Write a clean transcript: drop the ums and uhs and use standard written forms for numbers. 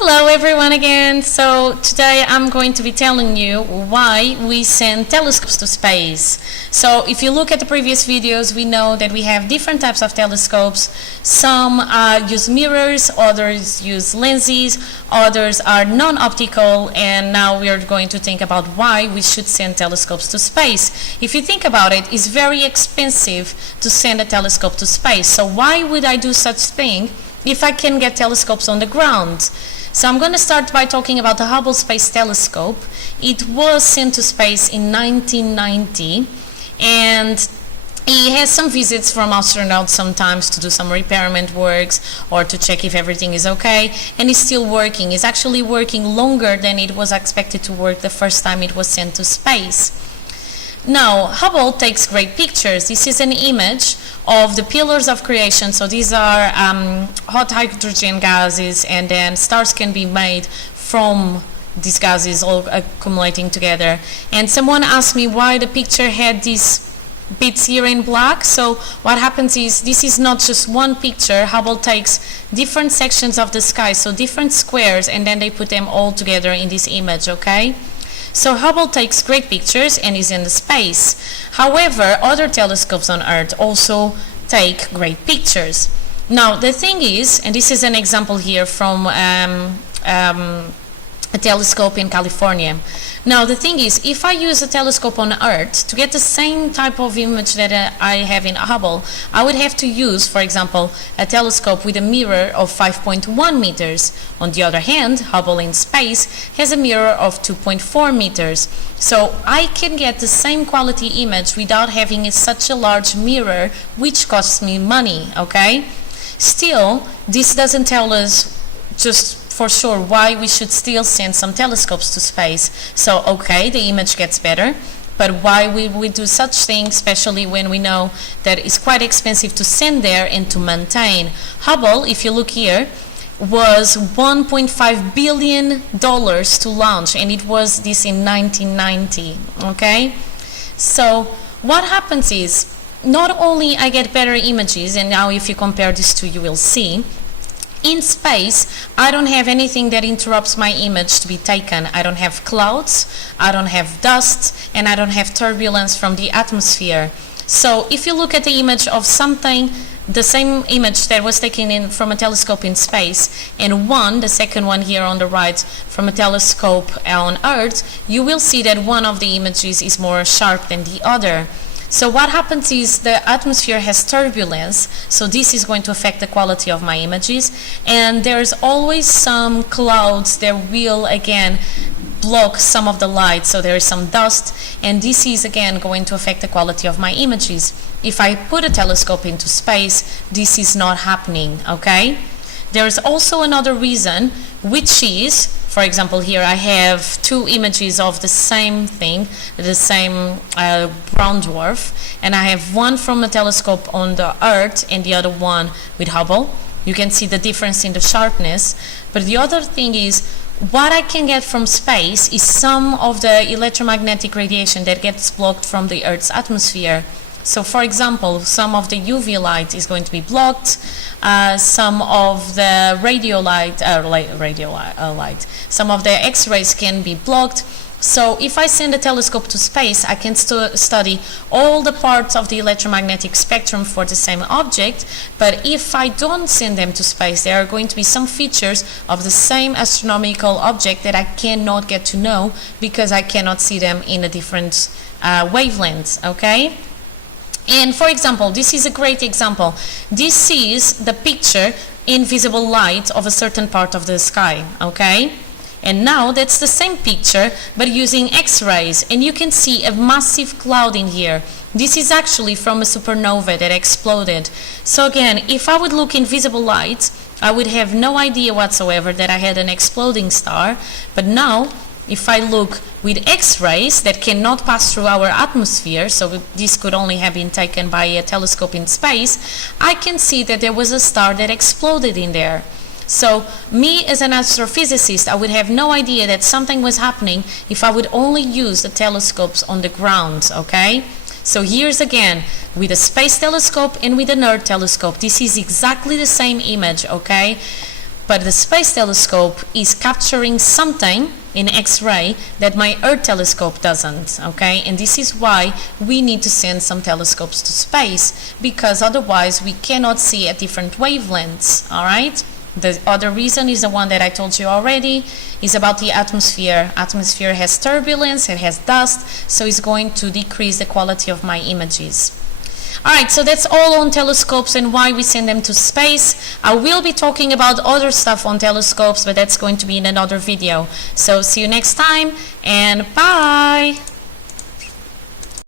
Hello everyone again. So today I'm going to be telling you why we send telescopes to space. So if you look at the previous videos, we know that we have different types of telescopes. Some use mirrors, others use lenses, others are non-optical, and now we are going to think about why we should send telescopes to space. If you think about it, it's very expensive to send a telescope to space. So why would I do such thing if I can get telescopes on the ground? So I'm going to start by talking about the Hubble Space Telescope. It was sent to space in 1990, and it has some visits from astronauts sometimes to do some repairment works or to check if everything is okay, and it's still working. It's actually working longer than it was expected to work the first time it was sent to space. Now, Hubble takes great pictures. This is an image of the pillars of creation. So these are hot hydrogen gases, and then stars can be made from these gases all accumulating together. And someone asked me why the picture had these bits here in black. So what happens is, this is not just one picture. Hubble takes different sections of the sky, so different squares, and then they put them all together in this image, okay? So Hubble takes great pictures and is in the space. However, other telescopes on Earth also take great pictures. Now the thing is, and this is an example here from a telescope in California. Now the thing is, if I use a telescope on Earth to get the same type of image that I have in Hubble, I would have to use, for example, a telescope with a mirror of 5.1 meters. On the other hand, Hubble in space has a mirror of 2.4 meters. So I can get the same quality image without having such a large mirror, which costs me money, okay? Still, this doesn't tell us just for sure why we should still send some telescopes to space. So okay, the image gets better, but why would we do such things, especially when we know that it's quite expensive to send there and to maintain? Hubble, if you look here, was $1.5 billion to launch, and it was this in 1990, okay? So what happens is, not only I get better images, and now if you compare these two you will see, in space, I don't have anything that interrupts my image to be taken. I don't have clouds, I don't have dust, and I don't have turbulence from the atmosphere. So if you look at the image of something, the same image that was taken from a telescope in space, and the second one here on the right from a telescope on Earth, you will see that one of the images is more sharp than the other. So what happens is, the atmosphere has turbulence, so this is going to affect the quality of my images, and there's always some clouds that will again block some of the light, so there is some dust, and this is again going to affect the quality of my images. If I put a telescope into space, this is not happening, okay? There's also another reason, which is, for example, here I have two images of the same thing, the same brown dwarf, and I have one from a telescope on the Earth and the other one with Hubble. You can see the difference in the sharpness. But the other thing is, what I can get from space is some of the electromagnetic radiation that gets blocked from the Earth's atmosphere. So for example, some of the UV light is going to be blocked, some of the some of the X-rays can be blocked. So if I send a telescope to space, I can study all the parts of the electromagnetic spectrum for the same object, but if I don't send them to space, there are going to be some features of the same astronomical object that I cannot get to know because I cannot see them in a different wavelength, okay? And for example, this is a great example. This is the picture in visible light of a certain part of the sky, okay? And now that's the same picture, but using X-rays, and you can see a massive cloud in here. This is actually from a supernova that exploded. So again, if I would look in visible light, I would have no idea whatsoever that I had an exploding star, but now, if I look with X-rays that cannot pass through our atmosphere, so this could only have been taken by a telescope in space, I can see that there was a star that exploded in there. So me as an astrophysicist, I would have no idea that something was happening if I would only use the telescopes on the ground, okay? So here's again, with a space telescope and with an Earth telescope, this is exactly the same image, okay? but the space telescope is capturing something in X-ray that my Earth telescope doesn't, okay? And this is why we need to send some telescopes to space, because otherwise we cannot see at different wavelengths, all right? The other reason is the one that I told you already, is about the atmosphere. Atmosphere has turbulence, it has dust, so it's going to decrease the quality of my images. Alright, so that's all on telescopes and why we send them to space. I will be talking about other stuff on telescopes, but that's going to be in another video. So see you next time, and bye!